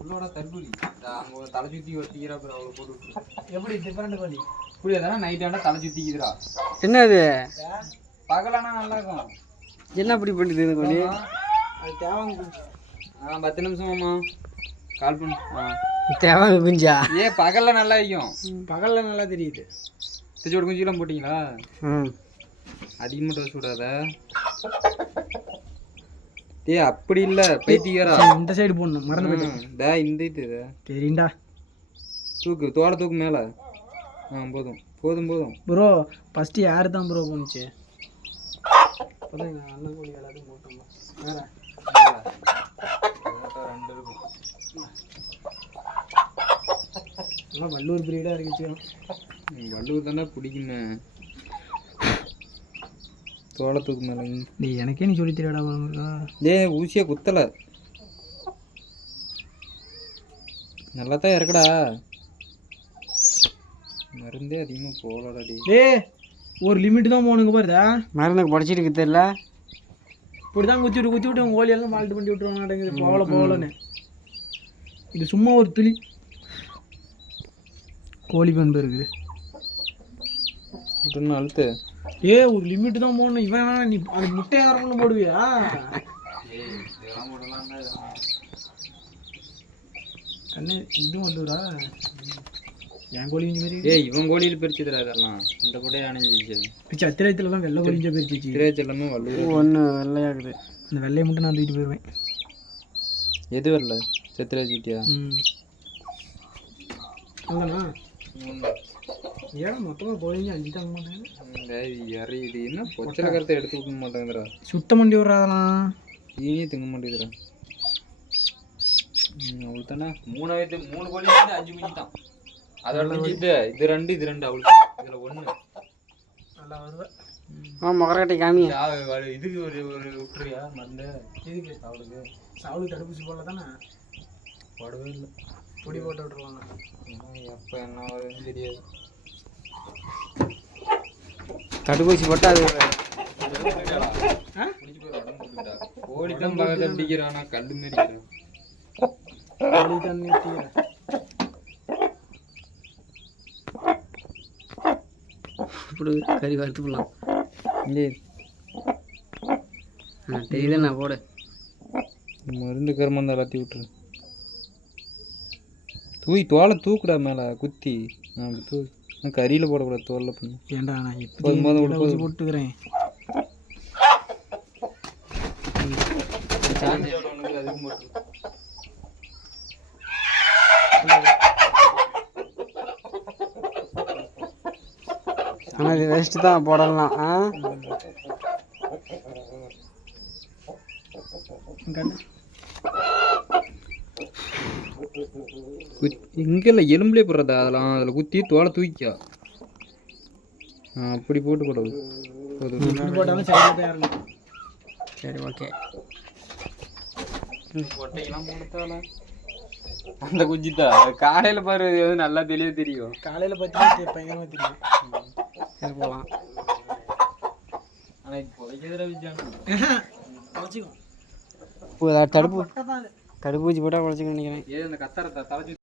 உள்ளோட தற்கொலை அங்கே தலை சுற்றி வட்டிக்கிறா அப்புறம் அவ்வளோ போட்டு எப்படி டிஃப்ரெண்ட் கோழி இப்படி எதானா நைட் ஆனால் தலை சுற்றிக்குதுரா. என்னது பகலானா நல்லா இருக்கும். என்ன அப்படி பண்ணுது இந்த கோழி? அது தேவாங்க 10 நிமிஷமாம்மா கால் பண்ணு. தேவாங்க குஞ்சா? பகலில் நல்லா இருக்கும். பகலில் நல்லா தெரியுது. திச்சோட குஞ்சிலாம் போட்டிங்களா? ம் அதிகமாக டோஸ் விடாத. அப்படி இல்லை பைத்தியரா. இந்த சைடு போடணும் மறந்து போயிட்டேன். இந்த இது தெரியுண்டா. தூக்கு தோட தூக்கு மேலே. போதும் போதும் போதும் ப்ரோ ஃபஸ்ட்டு யார் தான் ப்ரோ போணுச்சு? அப்போதான் எங்கள் அண்ணன் கோழி எல்லாத்தையும் போட்டோம். வேற 2 இருக்கும். எல்லாம் வள்ளூர் பிரீடாக இருக்குச்சு. வள்ளூர் தானே பிடிக்குமே. தோளத்துக்கு மேலே நீ எனக்கே நீ சொல்லி தெரியாடா. ஊசியாக குத்தலை. நல்லா தான் இருக்குடா. மருந்தே அதிகமாக போகலடாடி. ஒரு லிமிட் தான் போகணுங்க பாருதா. மருந்துக்கு படிச்சுட்டு தெரியல. இப்படி தான் குத்தி விட்டு உங்கள் கோழியெல்லாம் மால்ட்டு பண்ணி விட்டுருவாங்க மாட்டேங்குது. போகலன்னு இது சும்மா ஒரு துளி கோழி பண்பு இருக்குது. இன்னும் அழுத்து. ஒரு லிமிட் தான் போடணும். இவன் நீ அது முட்டையாரம்னு போடுவியா? கண்ணே இதுவும் வந்துடா. என் கோழி இஞ்சி மாதிரி இவன் கோழியில் பிரிச்சுதுடா. இதெல்லாம் இந்த கூட அணைஞ்சிச்சு. அத்திராயத்தில் தான் வெள்ளை கோழிஞ்சா பிரிச்சிச்சு. திரையாச்சு எல்லாமே வள்ளூர். ஒன்று வெள்ளையாகுது. அந்த வெள்ளையை மட்டும் நான் தூக்கிட்டு போயிடுவேன். எது வரல செத்துராச்சிட்டியா? இல்லைண்ணா ஏன்னா மொத்தமாக கோழிஞ்சு 5 தாங்க மாட்டேன். இறையுது என்ன பொச்சலை கருத்தை எடுத்து விட மாட்டேங்கிறா. சுத்தம் பண்ணி விட்றாதெல்லாம் இனியே திங்க மாட்டேங்கிறா. அவள் தானே 3 கோழி 5 குஞ்சு தான். அதோட இது 2 இது 2 அவளுக்கு. இதில் 1 நல்லா வருவேன். மொகரக்கட்டை காமி. இதுக்கு ஒரு விட்டுறியா மருந்து? இதுக்கு அவளுக்கு தடுப்பூசி போடல தானே? போடவே இல்லை. பொடி போட்டு விட்டுருவாங்க. எப்போ என்ன வருதுன்னு தெரியாது. தடுப்பூசி போட்டால் அது கோழி தான் பக்கத்தை பிடிக்கிறானா கல் மாரி. கோழி தண்ணி இப்படி கறி வறுத்து போடலாம். தெரியுதுண்ணா போடு. மருந்து கருமந்த எல்லாத்தையும் விட்டுரு. தோலை தூக்குடா மேலே குத்தி. அப்படி கறியில் போடக்கூடாது. தோலில் பண்ணு. ஏன்டா நான் இப்போ போட்டுக்கிறேன். ஆனால் இது வேஸ்ட்டு தான் போடலாம். இங்கெல்லாம் எலும்புலேயே போடுறதா அதெல்லாம். அதில் குத்தி தோலை தூக்கிக்கா. அப்படி போட்டு போடுறது. போட்டாலும் சரி. சரி ஓகே. கொட்டைக்கெல்லாம் போட்டால அந்த குஞ்சு தான் காலையில் பாரு நல்லா தெளிவாக தெரியும். காலையில் பார்த்து பயங்கரமாக தெரியும். சரி போகலாம். ஆனால் இப்போ புதைக்கிறதுல விஜயானம் தடுப்பூசி போட்டால் குழச்சிக்கணும்னு நினைக்கிறேன். அந்த கத்தரத்தை தலை